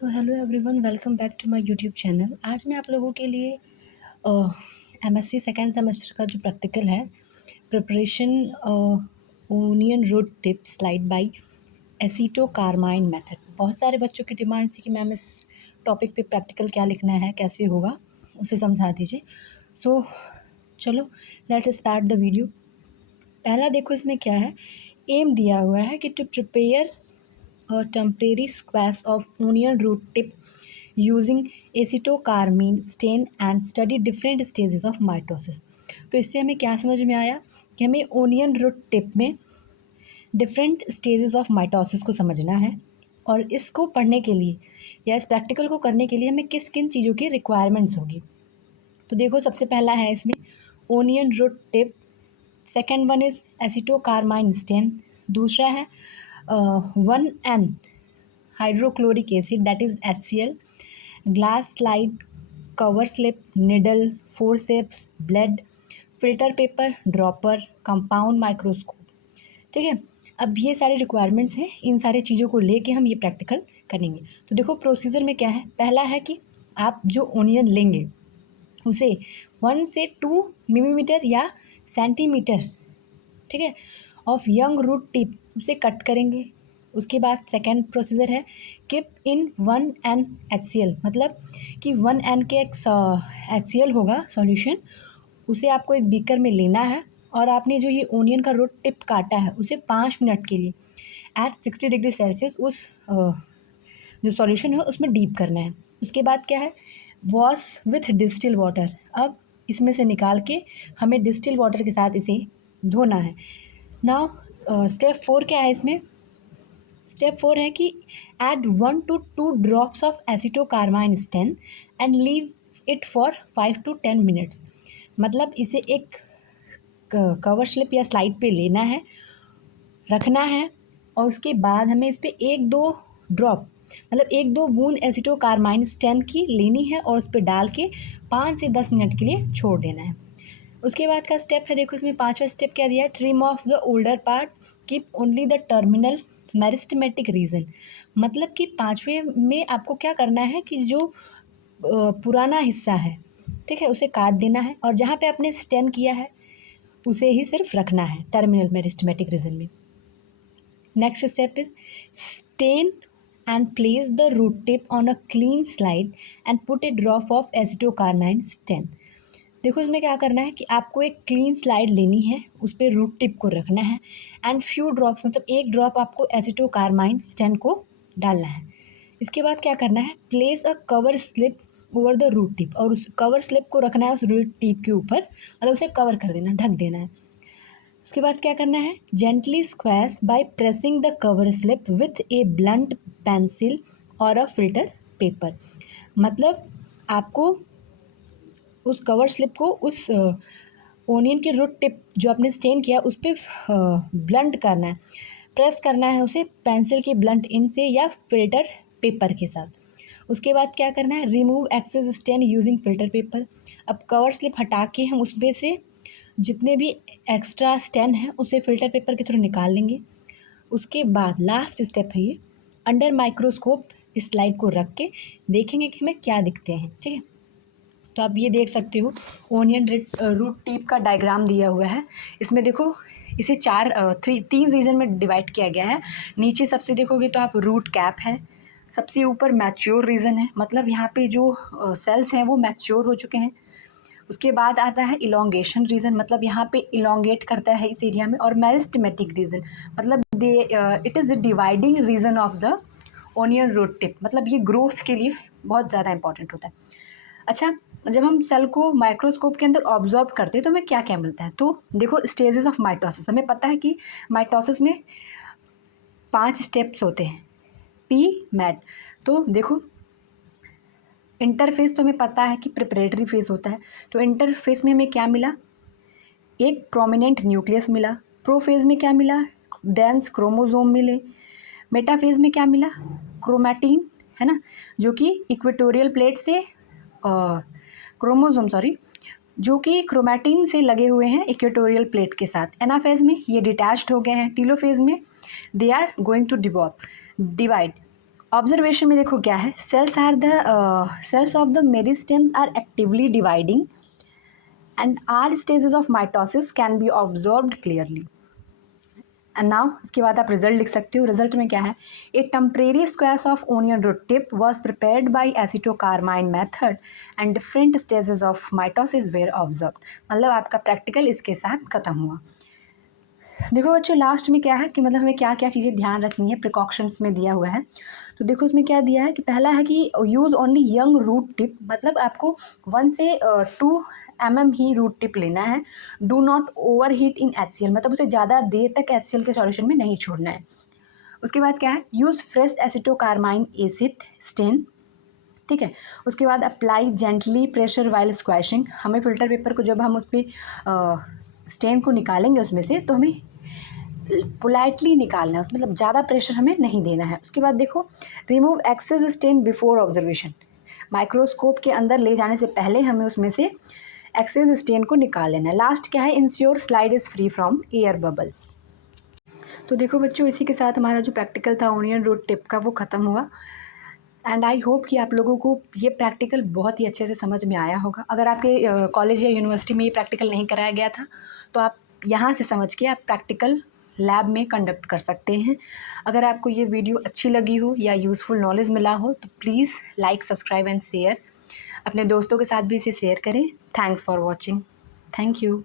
So hello everyone, welcome back to my YouTube channel. आज मैं आप लोगों के लिए एमएससी सेकेंड सेमेस्टर का जो प्रैक्टिकल है, preparation onion root tip slide by aceto carmine method. बहुत सारे बच्चों की डिमांड थी कि मैम इस टॉपिक पे प्रैक्टिकल क्या लिखना है, कैसे होगा, उसे समझा दीजिए। सो चलो लेट स्टार्ट द वीडियो। पहला देखो इसमें क्या है, एम दिया हुआ है कि to prepare a temporary squash of onion root tip using acetocarmine stain and study different stages of mitosis। तो इससे हमें क्या समझ में आया कि हमें ओनियन रूट टिप में डिफरेंट स्टेजेस ऑफ माइटोसिस को समझना है, और इसको पढ़ने के लिए या इस प्रैक्टिकल को करने के लिए हमें किस किन चीज़ों की रिक्वायरमेंट्स होगी। तो देखो, सबसे पहला है इसमें onion root tip, second one is acetocarmine stain, दूसरा है 1N hydrochloric acid that is HCl, glass slide, cover slip, needle, forceps, blade, filter paper, dropper, compound microscope. ठीक है, अब ये सारे रिक्वायरमेंट्स हैं, इन सारी चीज़ों को लेके हम ये प्रैक्टिकल करेंगे। तो देखो प्रोसीजर में क्या है, पहला है कि आप जो ओनियन लेंगे उसे 1 से 2 मिलीमीटर या सेंटीमीटर, ठीक है, ऑफ यंग रूट टिप उसे कट करेंगे। उसके बाद सेकेंड प्रोसीजर है किप इन 1N HCl, मतलब कि 1N के एक HCl होगा सॉल्यूशन, उसे आपको एक बीकर में लेना है, और आपने जो ये ओनियन का रूट टिप काटा है उसे 5 मिनट के लिए एट 60 डिग्री सेल्सियस उस जो सॉल्यूशन है उसमें डीप करना है। उसके बाद क्या है, वॉश विथ डिस्टिल वाटर। अब इसमें से निकाल के हमें डिस्टिल वाटर के साथ इसे धोना है। नाउ स्टेप 4 क्या है इसमें, स्टेप 4 है कि add 1 to 2 drops of acetocarmine stain and leave it for 5 to 10 minutes. मतलब इसे एक कवर स्लिप या स्लाइड पे लेना है, रखना है, और उसके बाद हमें इस पर 1-2 ड्रॉप, मतलब 1-2 बूंद एसीटोकार्माइन स्टेन की लेनी है और उस पर डाल के 5 से 10 मिनट के लिए छोड़ देना है। उसके बाद का स्टेप है, देखो इसमें पांचवा स्टेप क्या दिया है, trim of the older part, keep only the terminal meristematic region. मतलब कि पांचवे में आपको क्या करना है कि जो पुराना हिस्सा है, ठीक है, उसे काट देना है, और जहाँ पे आपने स्टेन किया है उसे ही सिर्फ रखना है टर्मिनल मेरिस्टेमेटिक रीजन में। Next step is stain and place the root tip on a clean slide and put a drop of acetocarmine stain। देखो इसमें क्या करना है कि आपको एक क्लीन स्लाइड लेनी है, उस पर रूट टिप को रखना है, एंड फ्यू ड्रॉप्स, मतलब 1 ड्रॉप आपको एसीटोकार्माइन स्टेन को डालना है। इसके बाद क्या करना है, place a cover slip over the root tip, और उस कवर स्लिप को रखना है उस रूट टिप के ऊपर, मतलब उसे कवर कर देना, ढक देना है। उसके बाद क्या करना है, gently squash by pressing the cover slip with A blunt pencil और अ फिल्टर पेपर। मतलब आपको उस कवर स्लिप को उस ओनियन की रूट टिप जो आपने स्टेन किया उस पर ब्लंट करना है, प्रेस करना है उसे पेंसिल के ब्लंट इन से या फिल्टर पेपर के साथ। उसके बाद क्या करना है, remove excess stain using filter paper. अब कवर स्लिप हटा के हम उसमें से जितने भी एक्स्ट्रा स्टेन है उसे फिल्टर पेपर के थ्रू निकाल लेंगे। उसके बाद लास्ट स्टेप है ये, अंडर माइक्रोस्कोप इस स्लाइड को रख के देखेंगे कि हमें क्या दिखते हैं। ठीक है, तो आप ये देख सकते हो ओनियन रूट टिप का डायग्राम दिया हुआ है। इसमें देखो इसे 3 रीजन में डिवाइड किया गया है। नीचे सबसे देखोगे तो आप रूट कैप है, सबसे ऊपर मैच्योर रीजन है, मतलब यहाँ पे जो सेल्स हैं वो मैच्योर हो चुके हैं। उसके बाद आता है इलोंगेशन रीजन, मतलब यहाँ पे इलोंगेट करता है इस एरिया में, और मेरिस्टेमेटिक रीजन, मतलब it is dividing region of the onion root tip, मतलब ये ग्रोथ के लिए बहुत ज़्यादा इंपॉर्टेंट होता है। अच्छा, जब हम सेल को माइक्रोस्कोप के अंदर ऑब्जर्व करते हैं तो हमें क्या क्या मिलता है, तो देखो स्टेजेस ऑफ माइटोसिस, हमें पता है कि माइटोसिस में 5 स्टेप्स होते हैं, पी मैट। तो देखो इंटरफेस तो हमें पता है कि प्रिपरेटरी फेज होता है, तो इंटरफेस में हमें क्या मिला, एक प्रोमिनेंट न्यूक्लियस मिला। प्रोफेज में क्या मिला, डेंस क्रोमोसोम मिले। मेटाफेज में क्या मिला, क्रोमैटिन, है ना, जो कि इक्वेटोरियल प्लेट से जो कि क्रोमैटिन से लगे हुए हैं इक्वेटोरियल प्लेट के साथ। एनाफेज में ये डिटैच्ड हो गए हैं। टीलोफेज में they are going to divide. Observation में देखो क्या है, cells of the meristems are actively dividing and are stages of mitosis can be observed clearly. And now उसके बाद आप रिजल्ट लिख सकते हो। रिजल्ट में क्या है, a temporary squash of onion root tip was prepared by acetocarmine method and different stages of mitosis were observed. मतलब आपका प्रैक्टिकल इसके साथ खत्म हुआ। देखो बच्चों लास्ट में क्या है कि मतलब हमें क्या क्या चीज़ें ध्यान रखनी है, प्रिकॉशंस में दिया हुआ है। तो देखो उसमें क्या दिया है कि पहला है कि use only young root tip, मतलब आपको 1 से 2 mm ही रूट टिप लेना है। Do not over heat in HCl, मतलब उसे ज़्यादा देर तक HCl के सॉल्यूशन में नहीं छोड़ना है। उसके बाद क्या है, यूज़ फ्रेश एसिटोकार्माइन एसिड स्टेन, ठीक है। उसके बाद अप्लाई जेंटली प्रेशर वाइल स्क्वैशिंग, हमें फिल्टर पेपर को जब हम उस पर स्टेन को निकालेंगे उसमें से, तो हमें पोलाइटली निकालना है, मतलब ज़्यादा प्रेशर हमें नहीं देना है। उसके बाद देखो, remove excess stain before observation, microscope के अंदर ले जाने से पहले हमें उसमें से एक्सेस स्टेन को निकाल लेना है। लास्ट क्या है, ensure slide is free from air bubbles. तो देखो बच्चों इसी के साथ हमारा जो प्रैक्टिकल था ओनियन रूट टिप का वो ख़त्म हुआ। एंड आई होप कि आप लोगों को ये प्रैक्टिकल बहुत ही अच्छे से समझ में आया होगा। अगर आपके कॉलेज या यूनिवर्सिटी में ये प्रैक्टिकल नहीं कराया गया था तो आप यहाँ से समझ के आप प्रैक्टिकल लैब में कंडक्ट कर सकते हैं। अगर आपको ये वीडियो अच्छी लगी हो या यूज़फुल नॉलेज मिला हो तो please like, subscribe and share. अपने दोस्तों के साथ भी इसे शेयर करें। Thanks for watching. Thank you.